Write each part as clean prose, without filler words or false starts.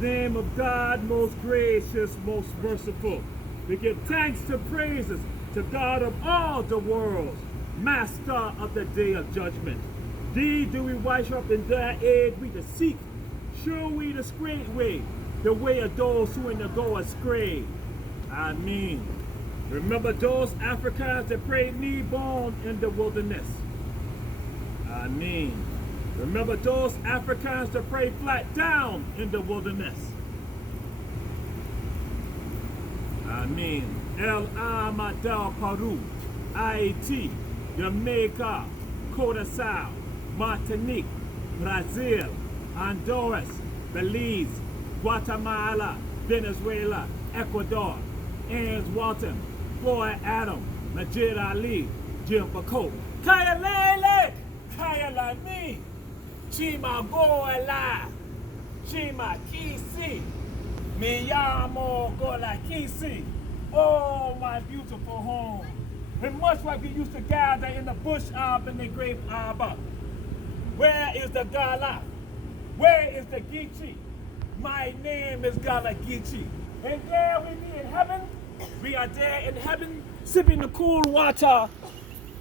the name of God, most gracious, most merciful. We give thanks and praises to God of all the world, Master of the day of judgment. Thee do we worship, in thy aid we to seek. Show we the straight way, the way of those who in the go astray. Amen. Remember those Africans that prayed knee born in the wilderness. Amen. Remember those Africans that prayed flat down in the wilderness. Amen. El Amadel Peru, Haiti, Jamaica, Curaçao, Martinique, Brazil, Honduras, Belize, Guatemala, Venezuela, Ecuador, Anns Walton, Floyd Adam, Majid Ali, Jim Bako, Kaya Lele, Kaya Lami, Chima Bola, Chima Kisi, Miyamo Gola Kisi. Oh, my beautiful home. And much like we used to gather in the bush arbor and the grape arbor. Where is the Gala? Where is the Geechee? My name is Gala Geechee. And there we be in heaven. We are there in heaven, sipping the cool water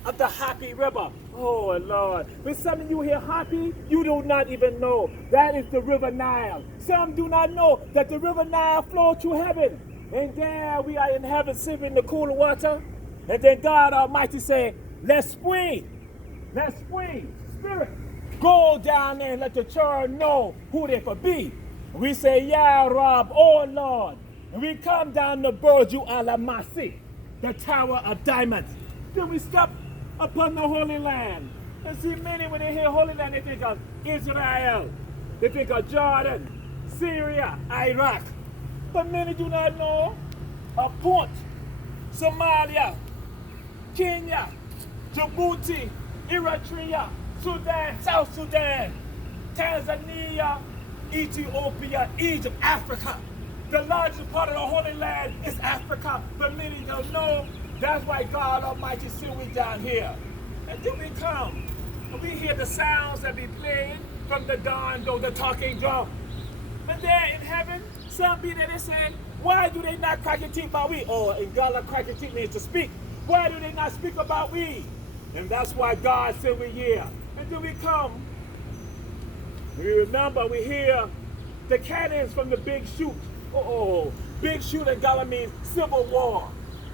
of the Happy River. Oh, Lord. When some of you hear Happy, you do not even know. That is the River Nile. Some do not know that the River Nile flows through heaven. And there we are in heaven, sipping the cool water. And then God Almighty say, let's spring. Let's spring. Spirit, go down there and let the children know who they could be. And we say, yeah, Rob, oh, Lord. And we come down the Burju Alamasi, the Tower of Diamonds. Then we step upon the Holy Land. And see, many when they hear Holy Land, they think of Israel. They think of Jordan, Syria, Iraq. But many do not know of Punt, Somalia, Kenya, Djibouti, Eritrea, Sudan, South Sudan, Tanzania, Ethiopia, Egypt, Africa. The largest part of the Holy Land is Africa, but many don't know. That's why God Almighty sent we down here. And then we come, and we hear the sounds that be played from the dawn, though the talking drum. But there in heaven, some be there, they say, why do they not crack their teeth about we? Oh, in God, crack their teeth means to speak. Why do they not speak about we? And that's why God said we're here. And then we come, we remember, we hear the cannons from the big shoot. Oh, big shoot in Gala means civil war.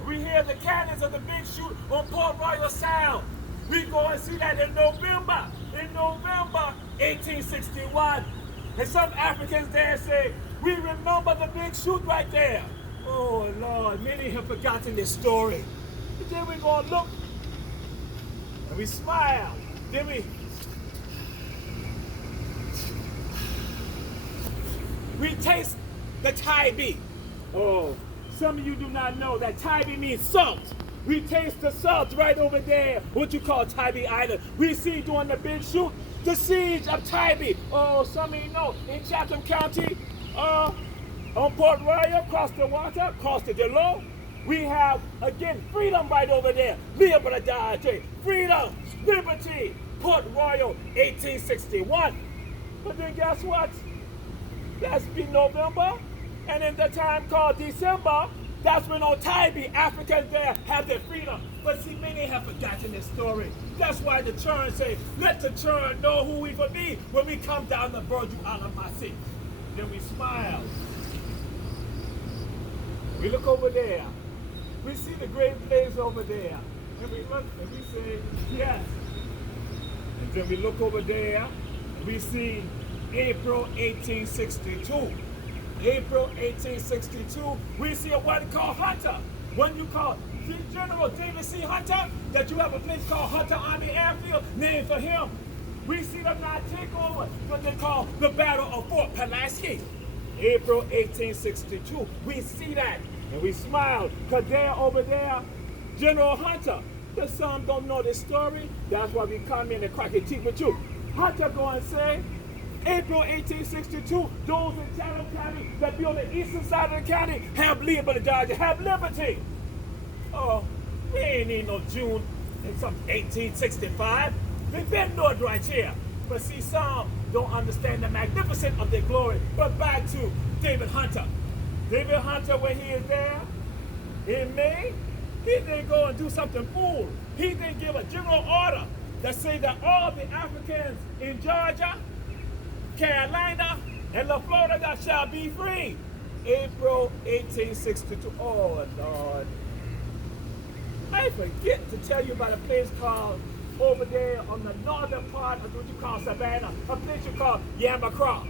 We hear the cannons of the big shoot on Port Royal Sound. We go and see that in November 1861. And some Africans there say, we remember the big shoot right there. Oh, Lord, many have forgotten this story. But then we go and look, and we smile. Then we taste the Tybee. Oh, some of you do not know that Tybee means salt. We taste the salt right over there, what you call Tybee Island. We see during the big shoot, the siege of Tybee. Oh, some of you know, in Chatham County, on Port Royal, across the water, across the Delo, we have, again, freedom right over there. Liberty, freedom, liberty, Port Royal, 1861. But then guess what? That's been November, and in the time called December, that's when on Tybee, Africans there have their freedom. But see, many have forgotten this story. That's why the children say, let the children know who we could be when we come down the Burju Alamasi. Then we smile. We look over there. We see the great place over there. And we look and we say, yes. And then we look over there, and we see April 1862. April 1862, we see a one called Hunter. One you call General David C. Hunter, that you have a place called Hunter Army Airfield named for him. We see them not take over what they call the Battle of Fort Pulaski. April 1862, we see that and we smile because they're over there, General Hunter. But some don't know this story. That's why we come in and crack a teeth with you. Hunter go and say, April 1862, those in Chatham County that be on the eastern side of the county have liberty, have liberty. Oh, we ain't need no June in some 1865. We've been north right here. But see, some don't understand the magnificence of their glory. But back to David Hunter. David Hunter, when he is there in May, he didn't go and do something fool. He didn't give a general order that say that all the Africans in Georgia, Carolina, and La Florida shall be free. April 1862. Oh, Lord. I forget to tell you about a place called over there on the northern part of what you call Savannah, a place you call Yamacraw.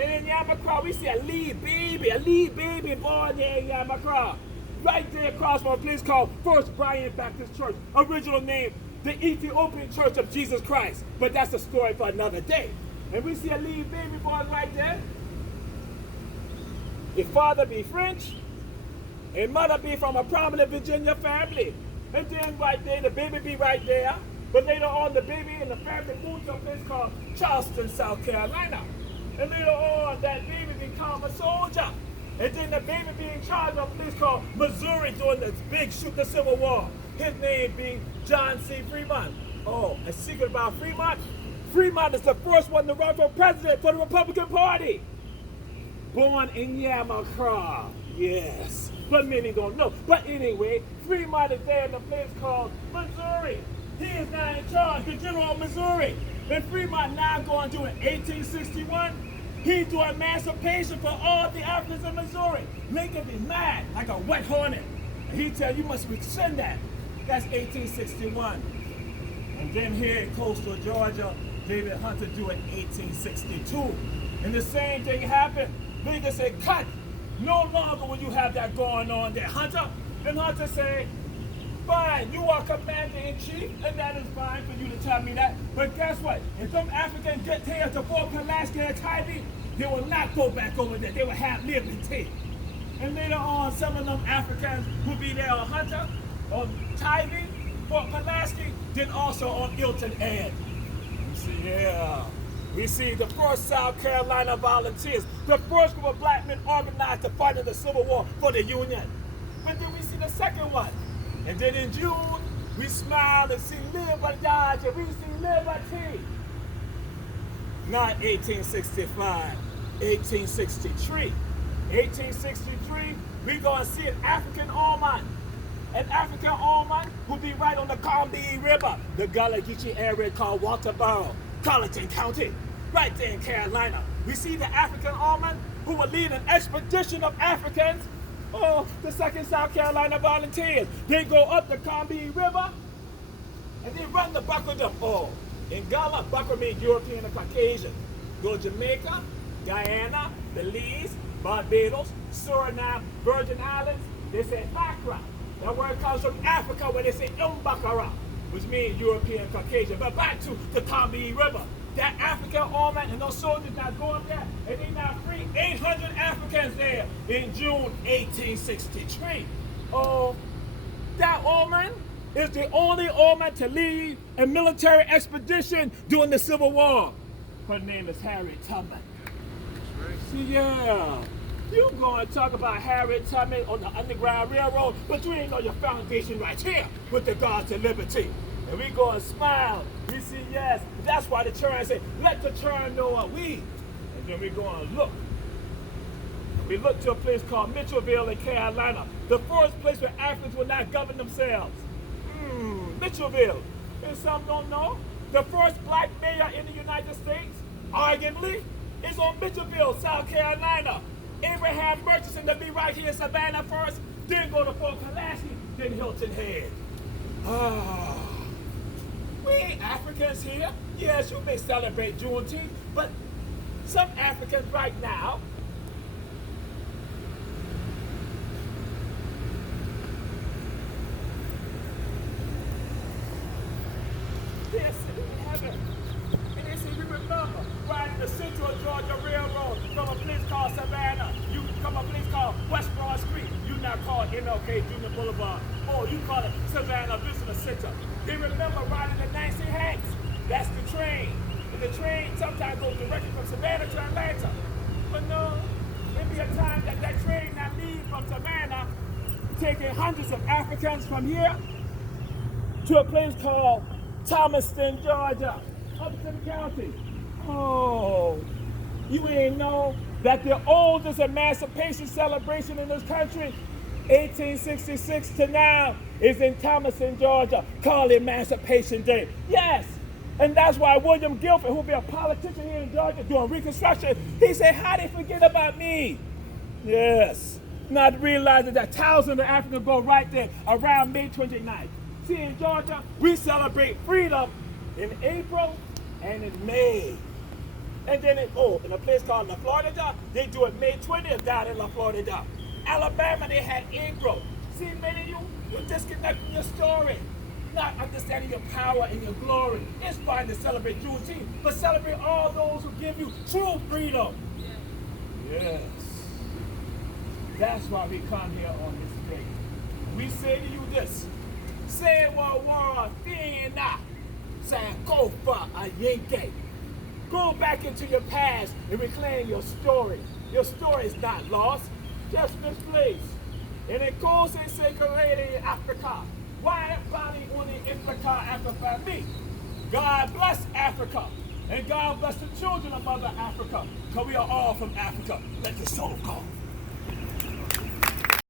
And in Yamacraw, we see a lead baby born there in Yamacraw. Right there across from a place called First Bryan Baptist Church, original name, the Ethiopian Church of Jesus Christ. But that's a story for another day. And we see a lead baby born right there. His father be French, and mother be from a prominent Virginia family. And then right there, the baby be right there. But later on, the baby and the family moved to a place called Charleston, South Carolina. And later on, that baby became a soldier. And then the baby be in charge of a place called Missouri during the big shoot, the Civil War. His name be John C. Fremont. Oh, a secret about Fremont? Fremont is the first one to run for president for the Republican Party. Born in Yamacraw, yes. But many don't know. But anyway, Fremont is there in a place called Missouri. He is now in charge, the general of Missouri. And Fremont now going to do in 1861. He do emancipation for all the Africans in Missouri. Lincoln be mad like a wet hornet. And he tell you must rescind that. That's 1861. And then here in coastal Georgia, David Hunter do it 1862. And the same thing happened. Lincoln said, cut. No longer will you have that going on there, Hunter. And Hunter said, fine, you are commander-in-chief, and that is fine for you to tell me that. But guess what? If some Africans get here to Fort Pulaski and Tybee, they will not go back over there. They will have liberty. And later on, some of them Africans will be there on Hunter, on Tybee, Fort Pulaski, then also on Hilton Head. You see, yeah. We see the first South Carolina volunteers, the first group of black men organized to fight in the Civil War for the Union. But then we see the second one. And then in June, we smile and see liberty, and we see liberty. Not 1865, 1863. 1863, we going to see an African almond. An African almond will be right on the Combahee River, the Gullah Geechee area called Walterboro, Colleton County, right there in Carolina. We see the African almond who will lead an expedition of Africans. Oh, the 2nd South Carolina Volunteers. They go up the Combahee River and they run the buckle them. Oh, in Gullah, buckle means European and Caucasian. Go Jamaica, Guyana, Belize, Barbados, Suriname, Virgin Islands. They say Bakra. That word comes from Africa where they say Umbakara, which means European and Caucasian. But back to the Combahee River. That African almond and those soldiers now go up there and they now free 800 Africans there in June 1863. Oh, that almond is the only almond to lead a military expedition during the Civil War. Her name is Harriet Tubman. See, yeah. You going to talk about Harriet Tubman on the Underground Railroad, but you ain't know your foundation right here with the Guards to Liberty. And we go and smile. We see, yes. That's why the churn say, let the churn know what we. And then we go and look. We look to a place called Mitchellville in Carolina. The first place where Africans will not govern themselves. Mitchellville. And some don't know. The first black mayor in the United States, arguably, is on Mitchellville, South Carolina. Abraham Murchison to be right here in Savannah first, then go to Fort Pulaski, then Hilton Head. We ain't Africans here. Yes, you may celebrate Juneteenth, but some Africans right now they're sitting in heaven. And they say, we remember riding the Central Georgia Railroad from a place called Savannah. You from a place called West Broad Street. You now call it MLK Junior Boulevard. Or you call it Savannah Visitor Center. They remember riding the Nancy Hanks. That's the train. And the train sometimes goes directly from Savannah to Atlanta. But no, there'll be a time that that train now leaves from Savannah, taking hundreds of Africans from here to a place called Thomaston, Georgia, Upton County. Oh, you ain't know that the oldest emancipation celebration in this country, 1866 to now, is in Thomaston, Georgia, called Emancipation Day. Yes. And that's why William Guilford, who'll be a politician here in Georgia doing Reconstruction, he said, how they forget about me? Yes. Not realizing that thousands of Africans go right there around May 29th. See, in Georgia, we celebrate freedom in April and in May. And then in a place called La Florida, they do it May 20th down in La Florida. Alabama, they had April. See, many of you, you're disconnecting your story. Not understanding your power and your glory. It's fine to celebrate Juneteenth, but celebrate all those who give you true freedom. Yes. That's why we come here on this day. We say to you this. Say what war Fina. Say go for a Yankee. Go back into your past and reclaim your story. Your story is not lost, just misplaced. And it goes and circulating in Africa. Why body only Africa after me? God bless Africa. And God bless the children of Mother Africa. Because we are all from Africa. Let the soul go.